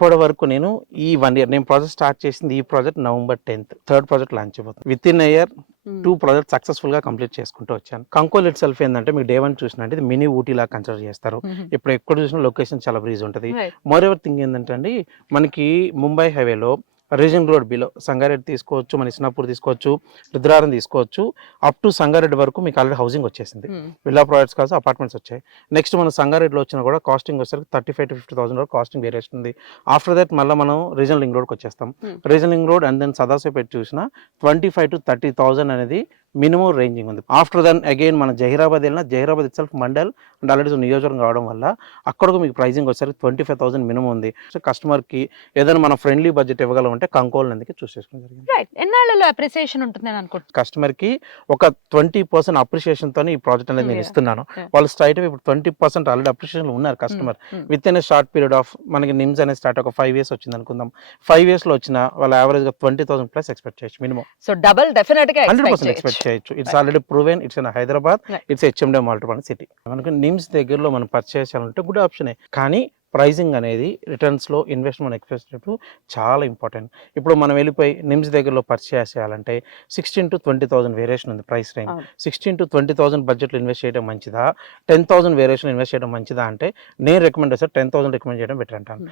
ఇప్పటి వరకు నేను ఈ 1 year నేను ప్రాజెక్ట్ స్టార్ట్ చేసింది ఈ project November 10th, third project launch అయిపోతుంది. With in year 2 project successful గా కంప్లీట్ చేసుకుంటూ వచ్చాను. కంకోల్ ఇట్ సెల్ఫ్ ఏంటంటే మీకు డే 1 చూసినట్టు ఇది మినీ ఊటీ లాగా కన్సిడర్ చేస్తారు. ఇప్పుడు ఎక్కడ చూసినా లొకేషన్ చాలా బ్రీజ్ ఉంటుంది. మోర్ ఎవర్ థింగ్ ఏంటంటే అండి, మనకి ముంబై హైవేలో రీజన్ రోడ్ బిలో సంగారెడ్డి తీసుకోవచ్చు, మన ఇస్నాపూర్ తీసుకోవచ్చు, రుద్రారం తీసుకోవచ్చు, అప్ టు సంగారెడ్డి వరకు మీకు ఆల్రెడీ హౌసింగ్ వచ్చేసింది. విల్లా ప్రాజెక్ట్స్ కాదు, అపార్ట్మెంట్స్ వచ్చాయి. నెక్స్ట్ మన సంగారెడ్డిలో వచ్చినా కూడా కాస్టింగ్ వచ్చేసరికి 35,000 to 50,000 వరకు కాస్టింగ్ వేరియేషన్ ఉంది. ఆఫ్టర్ దట్ మళ్ళీ మనం రీజనల్ రింగ్ రోడ్కి వచ్చేస్తాం. Regional ring road and then Sadasivpet చూసినా 25,000 to 30,000 అనేది మినిమం రేంజింగ్ ఉంది. ఆఫ్టర్ దెన్ అగైన్ మన జహీరాబాద్ వెళ్ళినా Zaheerabad it self mandal and already నియోజకవర్గం కావడం వల్ల అక్కడకు మీకు ప్రైజింగ్ వచ్చేసరికి 25,000 మినిమం ఉంది. సో కస్టమర్కి ఏదైనా మన ఫ్రెండ్లీ బడ్జెట్ ఇవ్వగలం అంటే కంకోల్ నందుకే చూస్ చేసుకోవడం జరిగింది. రైట్, ఎన్నాళ్ళలో అప్రిసియేషన్ ఉంటుందని అనుకుంటున్నాను. కస్టమర్కి ఒక 20% అప్రిషియేషన్ తోని ఈ ప్రాజెక్ట్ అనేది నేను ఇస్తున్నాను. వాళ్ళు స్ట్రైట్ ఇప్పుడు 20% ఆల్రెడీ అప్రిషియేషన్ ఉన్నారు customer. With in a short period of మనకి నిమ్స్ అనేది స్టార్ట్ ఒక 5 years వచ్చింది అనుకుందాం. 5 years లో వచ్చిన వాళ్ళు యావరేజ్ గా 20,000 ప్లస్ ఎక్స్పెక్ట్ చేయొచ్చు మినిమం. సో డబుల్ డెఫినెట్ గా 100% ఎక్స్పెక్ట్ చేయొచ్చు. It's already proven. It's in Hyderabad. It's హెచ్ఎండే multiple city. మనకు నిమ్స్ దగ్గరలో మనం పర్చేస్ చేయాలంటే గుడ్ ఆప్షనే. కానీ ప్రైజింగ్ అనేది రిటర్న్స్లో ఇన్వెస్ట్మెంట్ ఎక్స్పెక్ట్ చాలా ఇంపార్టెంట్. ఇప్పుడు మనం వెళ్ళిపోయి నిమ్స్ దగ్గరలో పర్చేస్ చేయాలంటే 16,000 to 20,000 వేరియేషన్ ఉంది ప్రైస్ రేంజ్. 16,000 to 20,000 బడ్జెట్లో ఇన్వెస్ట్ చేయడం మంచిదా, 10,000 వేరియేషన్ ఇన్వెస్ట్ చేయడం మంచిదా అంటే నేను రికమెండ్ చేస్తాను 10,000 రికమెండ్ చేయడం బెటర్ అంటాను.